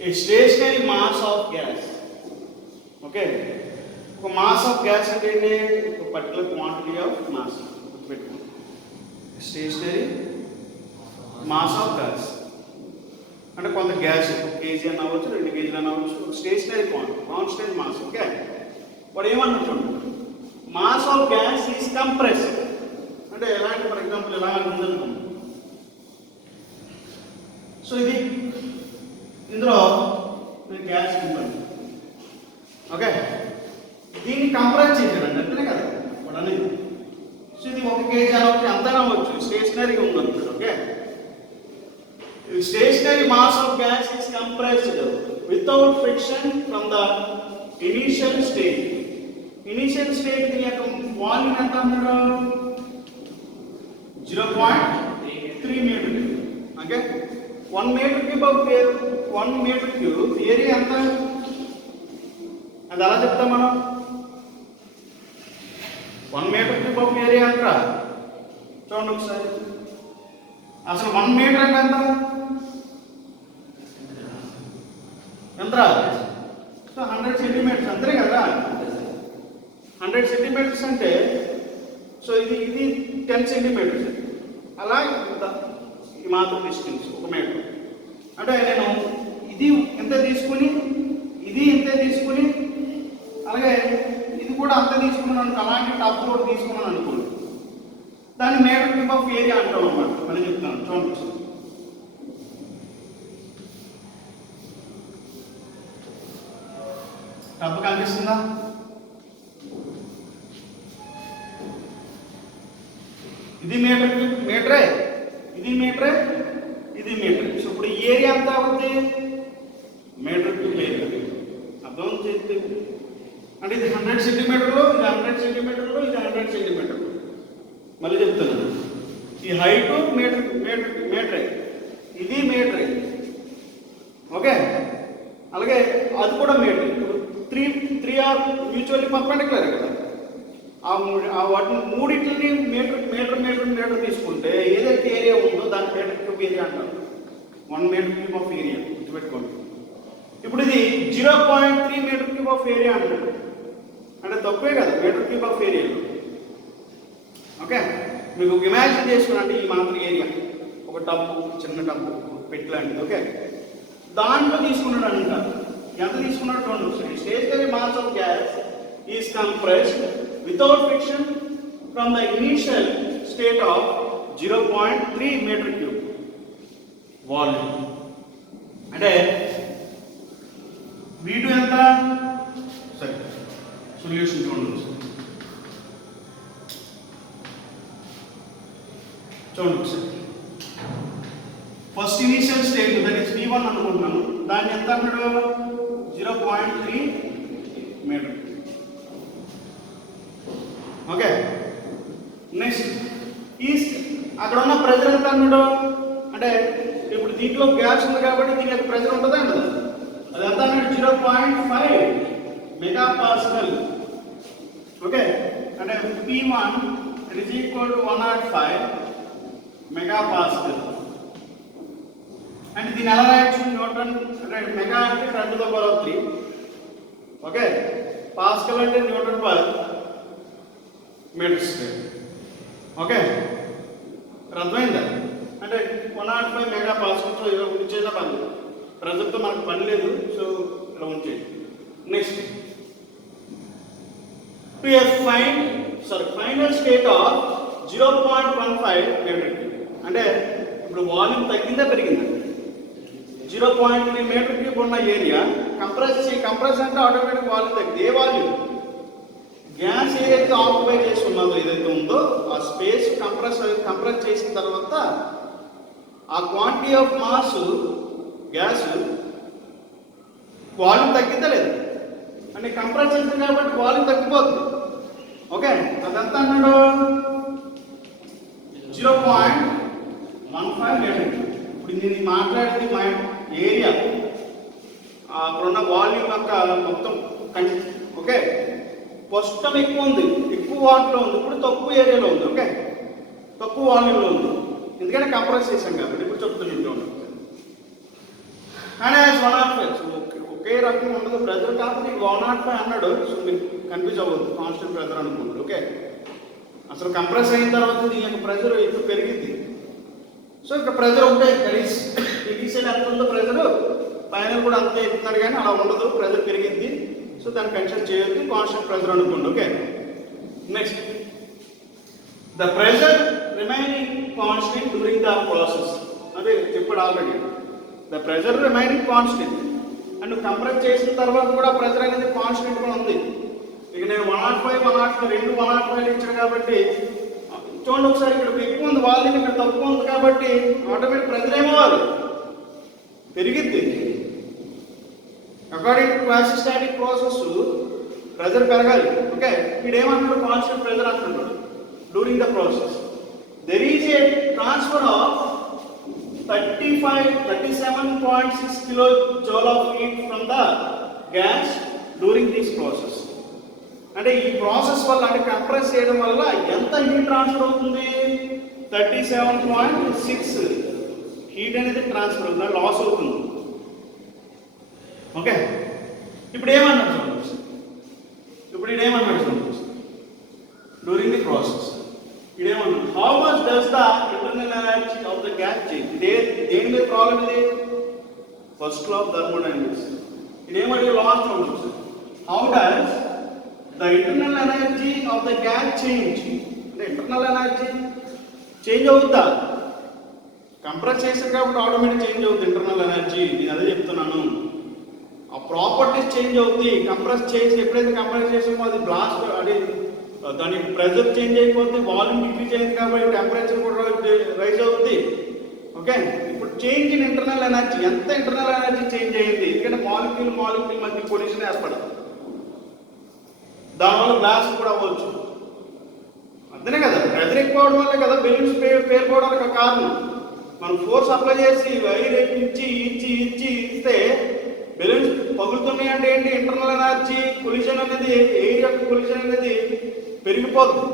A stationary mass of gas. Okay. ఒక mass of gas అంటే ఒక పర్టికులర్ క్వాంటిటీ ఆఫ్ మాస్ గుర్తుపెట్టుకోండి. Stationery mass of gas అంటే కొంత గ్యాస్ 1 kg అని అవ్వచ్చు, 2 kg అని అవ్వచ్చు. Stationery constant mass. ఓకే, వాడు ఏమన్నట్టు mass of gas is compressed అంటే ఎలాంటి, ఫర్ ఎగ్జాంపుల్ ఎలా ఉందనుకోండి. సో ఇది ఇందులో గ్యాస్ ఉంటుంది. ఓకే, దీన్ని కంప్రెస్ చేశాడండి, అంతేనే కదా వాడు అనేది. సో ఇది 1 kg అనవచ్చు, అంతా అవ్వచ్చు, స్టేషనరీగా ఉందనుకోండి. Okay, stationary mass of gas is compressed without friction from the initial state. Initial state దీని యొక్క వాల్యూమ్ ఎంత అన్నారు? 0.3 metre cube. Okay, 1 metre cube of 1 metre cube area ఎంత? అది ఎలా చెప్తాం మనం? 1 మీటర్ క్యూబ్ ఆఫ్ ఏరియా అంటారా? చూడండి ఒకసారి, అసలు 1 మీటర్ అంటే ఎంత? ఎంత? సో 100 సెంటీమీటర్స్ అంతే కదా. 100 సెంటీమీటర్స్ అంటే సో ఇది 10 సెంటీమీటర్స్. అలా ఈ మాత్రం డిస్టెన్స్ 1 మీటర్ అంటే నేను ఇది ఎంత తీసుకుని ఇది ఎంత తీసుకుని అలాగే ఇది కూడా అంత తీసుకున్నాను, అలాంటి టప్ కూడా తీసుకున్నాను అనుకోండి, దాన్ని మీటర్ క్యూబ్ ఆఫ్ ఏరియా అంటాం అన్నమాట. అని చెప్తాను చూడండి. టప్ కనిపిస్తుందా? ఇది మీటర్ క్యూబ్, మీటరే, ఇది మీటరే, ఇది మీటర్. సో ఇప్పుడు ఏరియా ఎంత అవుతుంది? Metre cube area. అర్థం చేస్తే అంటే ఇది 100 సెంటీమీటర్లు, ఇది 100 సెంటీమీటర్లు, ఇది 100 సెంటీమీటర్లు. మళ్ళీ చెప్తున్నాను, ఈ హైట్ మీటరే, ఇది మీటరే. ఓకే, అలాగే అది కూడా మీటర్. ఇప్పుడు 3 ఆర్ మ్యూచువల్లీ పర్పెండిక్యులర్ కదా. వాటిని మూడింటిని మీటర్ తీసుకుంటే ఏదైతే ఏరియా ఉందో దాని మీటర్ క్యూబ్ ఏరియా అంటారు. 1 మీటర్ క్యూబ్ ఆఫ్ ఏరియా గుర్తుపెట్టుకోండి. ఇప్పుడు ఇది 0.3 మీటర్ క్యూబ్ ఆఫ్ ఏరియా అంటారు, అంటే తక్కువే కదా metre cube of area. Okay, మీకు ఇమాజిన్ చేసుకున్నాంటే ఈ మాత్రం ఏరియా ఒక టబ్బు, చిన్న టబ్బు పెట్టి లాంటిది. ఓకే, దాంట్లో తీసుకున్నాడు అంటారు. ఎంత తీసుకున్నాడు చూడండి. Stationary mass of gas is compressed without friction from the initial state of 0.3 meter cube volume. అంటే V2 ఎంత? సరే సొల్యూషన్ చూడండి. ఒకసారి first initial state that is V1 అనుకుంటున్నాను, దాన్ని ఎంత అన్నాడు? 0.3 మీటర్. ఓకే, నెక్స్ట్ ఈస్ట్ అక్కడ ఉన్న ప్రెజర్ ఎంత అన్నాడు? అంటే ఇప్పుడు దీంట్లో గ్యాస్ ఉంది కాబట్టి దీని యొక్క ప్రెజర్ ఉంటుందా ఉండదు? అది ఎంత అన్నాడు? 0.5 మెగా పాస్కల్. ఓకే, అంటే P1 is equal to 105 mega pascal. అంటే దీన్ని ఎలా రాయొచ్చు? న్యూటన్ అంటే మెగా అంటే 10 to the power of 3. Okay, pascal అంటే newton per metre square. Okay, అర్థమైందా? అంటే 105 మెగా పాస్కల్. ఇలా ఉంచేదా పని, ప్రెజర్తో మనకు పని లేదు. సో ఇలా ఉంచేది. Next to a final state of 0.15 metre cube. అంటే ఇప్పుడు వాల్యూమ్ తగ్గిందా పెరిగిందా? 0.3 మీటర్ క్యూబ్ ఉన్న ఏరియా కంప్రెస్ అంటే ఆటోమేటిక్ వాల్యూమ్ తగ్గింది. ఏ వాల్యూమ్? గ్యాస్ ఏదైతే ఆక్యుపై చేసి ఉన్నదో ఏదైతే ఉందో ఆ స్పేస్ కంప్రెస్ చేసిన తర్వాత ఆ quantity of mass gas volume తగ్గిందా లేదు? అంటే కంప్రెస్ చేసింది కాబట్టి వాల్యూమ్ తగ్గిపోతుంది. ఓకే, అదంతా అన్నాడు 0.15 మీటర్. ఇప్పుడు నేను మాట్లాడేది మా ఏరియా, అక్కడున్న వాల్యూమ్ యొక్క మొత్తం. ఓకే, ప్రస్తుతం ఎక్కువ ఉంది, ఎక్కువ వాటిలో ఉంది, ఇప్పుడు తక్కువ ఏరియాలో ఉంది. ఓకే, తక్కువ వాల్యూమ్లో ఉంది, ఎందుకంటే కంప్రెస్ చేశాం కాబట్టి. ఇప్పుడు చెప్తున్నాను. And as 105 రకంగా ఉండదు ప్రెజర్. కాకపోతే 105 అన్నాడు, సో మీరు కన్ఫ్యూజ్ అవ్వద్దు, కాన్స్టెంట్ ప్రెజర్ అనుకుంటారు. ఓకే, అసలు కంప్రెస్ అయిన తర్వాత దీని యొక్క ప్రెజర్ ఎక్కువ పెరిగింది. సో ఇక్కడ ప్రెజర్ ఉంటాయి, ఇనిషియల్ ఎంత ఉందో ప్రెజర్ ఫైనల్ కూడా అంతే ఇస్తున్నారు, కానీ అలా ఉండదు, ప్రెజర్ పెరిగింది. సో దాన్ని కన్సిడర్ చేయొద్దు, కాన్స్టెంట్ ప్రెజర్ అనుకోండి. Okay, next the pressure remaining constant during the process. అదే చెప్పాడు already, the pressure remaining constant. And compress చేసిన తర్వాత కూడా ప్రెజర్ అనేది కాన్స్టెంట్ గా ఉంది. ఇక నేను 105 రెండు 105 ఇచ్చాను కాబట్టి చూడండి ఒకసారి, ఇక్కడ ఎక్కువ ఉంది వాల్యూమ్, ఇక్కడ తక్కువ ఉంది కాబట్టి ఆటోమేటిక్ ప్రెజర్ ఏమవ్వాలి, పెరిగిద్ది. అకార్డింగ్ టు క్వాసిస్టాటిక్ ప్రాసెస్ ప్రెజర్ పెరగాలి. ఓకే, ఇక్కడ ఏమంటాడు, కాన్స్టెంట్ ప్రెజర్ అంటున్నాడు. During the process there is a transfer of 37.6 kilojoule of heat from the gas during this process. అంటే ఈ ప్రాసెస్ వల్ల, అంటే కంప్రెస్ చేయడం వల్ల ఎంత హీట్ ట్రాన్స్ఫర్ అవుతుంది, 37.6 హీట్ అనేది ట్రాన్స్ఫర్ అవుతుంది, లాస్ అవుతుంది. ఓకే, ఇప్పుడు ఏమన్నాడు డ్యూరింగ్ ది ప్రాసెస్ ఇదేమన్నాడు, how much does the internal energy of the gas change. దేని మీద ప్రాబ్లం ఇది, ఫస్ట్ లా ఆఫ్ థర్మోడైనమిక్స్. ఇదేమడి లాస్ట్ లో ఉండొచ్చు, how does the internal energy of the gas change. అంటే ఇంటర్నల్ ఎనర్జీ చేంజ్ అవుతుందా, compress చేసారు కాబట్టి ఆటోమేటిక్ చేంజ్ అవుతుంది ఇంటర్నల్ ఎనర్జీ. నేను అదే చెప్తున్నాను, ఆ ప్రాపర్టీస్ చేంజ్ అవుతుంది. కంప్రెస్ చేసి ఎప్పుడైతే కంప్రెస్ చేసామో అది బ్లాస్ట్, అది దాని ప్రెజర్ చేంజ్ అయిపోతుంది, వాల్యూమ్ డిక్రీజ్ అయింది కాబట్టి టెంపరేచర్ కూడా రైజ్ అవుతుంది. ఓకే, ఇప్పుడు చేంజ్ ఇన్ ఇంటర్నల్ ఎనర్జీ, ఎంత ఇంటర్నల్ ఎనర్జీ చేంజ్ అయింది, ఎందుకంటే మాలిక్యూల్ మధ్య పొల్యూషన్ ఏర్పడదు, దానివల్ల బ్లాస్ట్ కూడా అవ్వచ్చు. అంతేనే కదా, ప్రెజర్ ఎక్కువ అవడం వల్లే కదా బెలూన్స్ పేరుకోవడానికి కారణం. మనం ఫోర్స్ అప్లై చేసి వైర్ ఇచ్చి ఇస్తే బెలూన్స్ పగులుతున్నాయి అంటే ఏంటి, ఇంటర్నల్ ఎనర్జీ కొలిజన్ అనేది, ఎయిర్ యొక్క కొలిజన్ అనేది పెరిగిపోతుంది.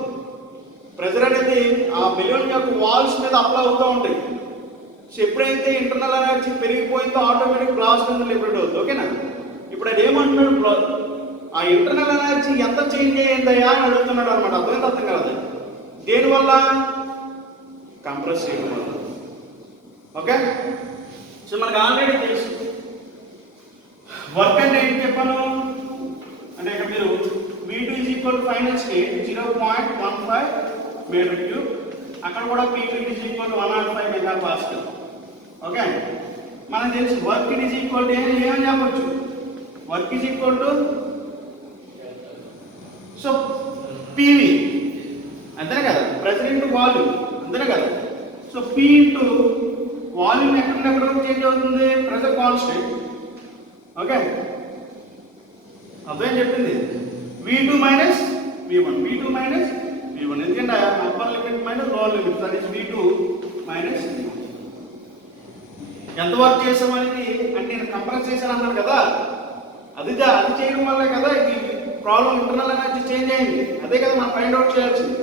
ప్రెజర్ అనేది ఆ బెలూన్ యొక్క వాల్స్ మీద అప్లై అవుతూ ఉంటాయి. సో ఎప్పుడైతే ఇంటర్నల్ ఎనర్జీ పెరిగిపోయిందో ఆటోమేటిక్ బ్లాస్ట్ అనేది లిబరేట్ అవుతుంది. ఓకేనా, ఇప్పుడు అది ఏమంటున్నాడు, ఆ ఇంటర్నల్ ఎనర్జీ ఎంత చేంజ్ అయ్యిందయ్యా అని అడుగుతున్నాడు అనమాట. అర్థం కాదు, దేనివల్ల, కంప్రెస్ చేయడం వల్ల. ఓకే, సో మనకు ఆల్రెడీ తెలుసు వర్క్ అంటే ఏంటి చెప్పాను, అంటే ఇక్కడ మీరు V2 = final state 0.15 metre cube, అక్కడ కూడా P2 = 105 మెగాపాస్కల్. ఓకే, మనకు తెలుసు వర్క్ ఏమని చెప్పొచ్చు, వర్క్ సో PV, అంతేనే కదా, ప్రెజర్ ఇంటూ వాల్యూమ్, అంతేనే కదా. సో P ఇంటూ వాల్యూమ్ ఎక్కడ చేంజ్ అవుతుంది, ప్రెజర్ కాన్స్టెంట్. ఓకే, అర్థం చెప్పింది, V2 మైనస్ V1, ఎందుకంటే upper limit minus lower limit, that is V2 minus V1. ఎంత వర్క్ చేసామనేది, అంటే నేను కంప్రెస్ చేశాను అన్నాను కదా, అది చేయడం వల్లే కదా ఇది ప్రాబ్లం, ఇంటర్నల్ ఎనర్జీ చేంజ్ అయింది. అదే కదా మనం ఫైండ్ అవుట్ చేయాల్సింది.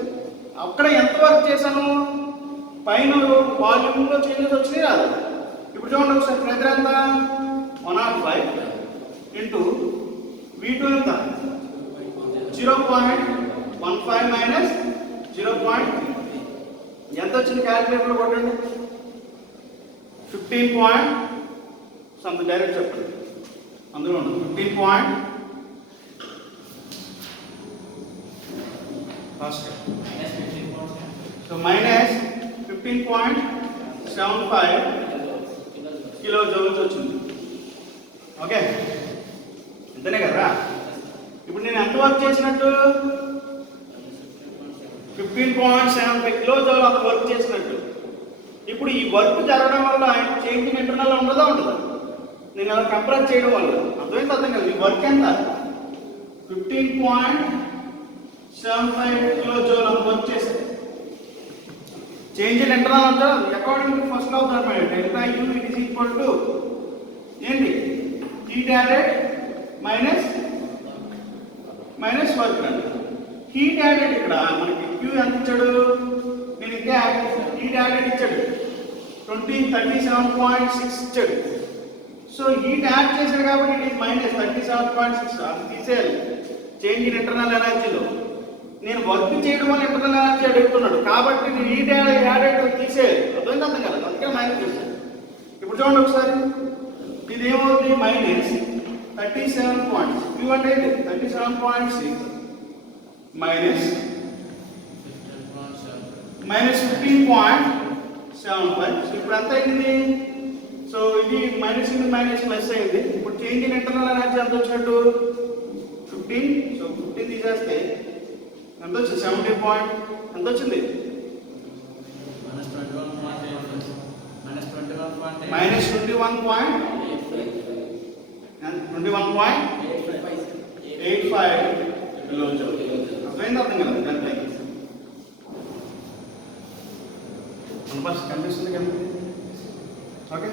అక్కడ ఎంత వర్క్ చేశాను, పైన వాల్యూమ్లో చేంజెస్ వచ్చినాయి రాదు. ఇప్పుడు చూడండి ఒకసారి, ప్రెజర్ ఎంత, 105 ఇంటూ V2 ఎంత, 0.15 మైనస్ 0.3 ఎంత వచ్చింది, క్యాలిక్యులేటర్లో కొట్టండి, 15 సంథింగ్, డైరెక్ట్ చెప్పండి, అందులో ఉంటుంది 15 సో మైనస్ 15.75 కిలో జౌల్స్ వచ్చింది. ఓకే, అంతేనే కదా. ఇప్పుడు నేను ఎంత వర్క్ చేసినట్టు, 15.75 కిలో జౌల్ అంత వర్క్ చేసినట్టు. ఇప్పుడు ఈ వర్క్ జరగడం వల్ల చేంజ్ ఇంటర్నల్ ఉండదా, నేను అలా కంప్రెస్ చేయడం వల్ల. అర్థం కదా, ఈ వర్క్ ఎంత, 15.75 కిలో జౌల్ అంత వర్క్ చేశాను. చేంజ్ ఇన్ ఇంటర్నల్ అంటే according to first law of thermodynamics, delta U ఏంటి, heat added minus work done. Heat added ఇక్కడ మనకి Q ఎంత ఇచ్చాడు, నేను ఇంకా హీట్ యాడెడ్ ఇచ్చాడు 37.6 ఇచ్చాడు. సో హీట్ యాడ్ చేశారు కాబట్టి ఇట్ ఈస్ -37.6. అది తీసేయాలి చేంజ్ ఇన్ ఇంటర్నల్ ఎనర్జీలో. నేను వర్క్ చేయడం వల్ల ఇంటర్నల్ ఎనర్జీ అడుగుతున్నాడు కాబట్టి నేను హీట్ యాడెడ్ తీసేయాలి. అర్థం కదా, అందుకే మైనస్ చేశాను. ఇప్పుడు చూడండి ఒకసారి, ఇది ఏమవుతుంది -37.6. Q అంటే 37.6 -15.75. ఇప్పుడు ఎంత అయింది? సో ఇది మైనస్ ఇది మైనస్ ప్లస్ అయింది. ఇప్పుడు చేంజ్ ఇన్ ఇంటర్నల్ ఎనర్జీ ఎంత వచ్చినట్టు 15. సో 15 తీసేస్తే ఎంత వచ్చింది? 70 పాయింట్ ఎంత వచ్చింది? -21.85 కిలోజౌల్. అర్థమైంది? అర్థం కదా? ఎంత అయింది? కనిపిస్తుంది కదా? Okay.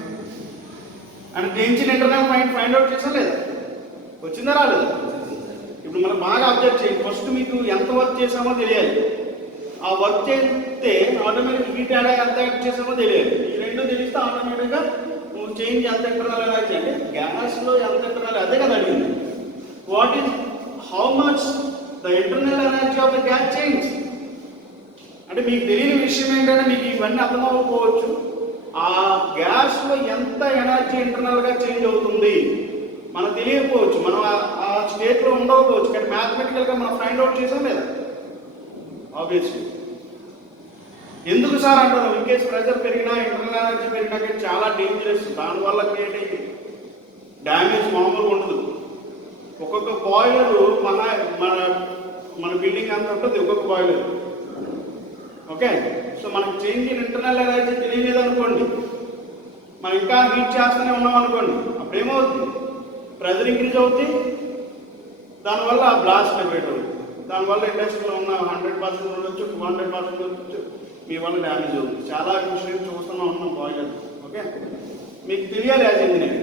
And change in internal find out చేసా లేదా? వచ్చిందా రాలేదు? ఇప్పుడు మనం బాగా అబ్జర్వ్ చేయండి. ఫస్ట్ మీకు ఎంత వర్క్ చేసామో తెలియాలి. ఆ వర్క్ చేస్తే ఆటోమేటిక్ హీట్ యాడ్ ఎంత యాడ్ చేసామో తెలియాలి. ఈ రెండు తెలిస్తే ఆటోమేటిక్గా నువ్వు చేంజ్ ఎంత ఇంటర్నల్ ఎనర్జీ అంటే గ్యాస్లో ఎంత ఇంటర్నల్, అదే కదా అడిగింది. What is how much the internal energy of the gas change అంటే మీకు తెలియని విషయం ఏంటంటే మీకు ఇవన్నీ అర్థమవ్వకపోవచ్చు. ఆ గ్యాస్లో ఎంత ఎనర్జీ ఇంటర్నల్గా చేంజ్ అవుతుంది మనకు తెలియకపోవచ్చు, మనం ఆ స్టేట్లో ఉండకపోవచ్చు. కానీ మ్యాథమెటికల్గా మనం ఫైండ్ అవుట్ చేసాం లేదా? ఆబ్వియస్లీ. ఎందుకు సార్ అంటారు? ఇన్కేస్ ప్రెషర్ పెరిగినా ఇంటర్నల్ ఎనర్జీ పెరిగినా కానీ చాలా డేంజరస్. దానివల్ల క్రియేట్ అయ్యి డ్యామేజ్ మామూలుగా ఉండదు. ఒక్కొక్క బాయిలరు మన మన మన బిల్డింగ్ అంత ఉంటుంది ఒక్కొక్క బాయిలర్. ఓకే. సో మనకు చేంజ్ ఇన్ ఇంటర్నల్ ఎనర్జీ తెలియలేదు అనుకోండి, మనం ఇంకా హీట్ చేస్తూనే ఉన్నాం అనుకోండి, అప్పుడేమవుతుంది? ప్రెజర్ ఇంక్రీజ్ అవుతుంది, దానివల్ల బ్లాస్ట్ ఎఫెక్ట్ అవుతుంది. దానివల్ల ఇండస్ట్రీలో ఉన్న 100% ఉండొచ్చు, 200% ఉండొచ్చు, మీ వల్ల డ్యామేజ్ అవుతుంది. చాలా విషయం చూస్తూనే ఉన్నాం బాయిలర్. ఓకే, మీకు తెలియాలి యాజ్ ఇంజనీర్.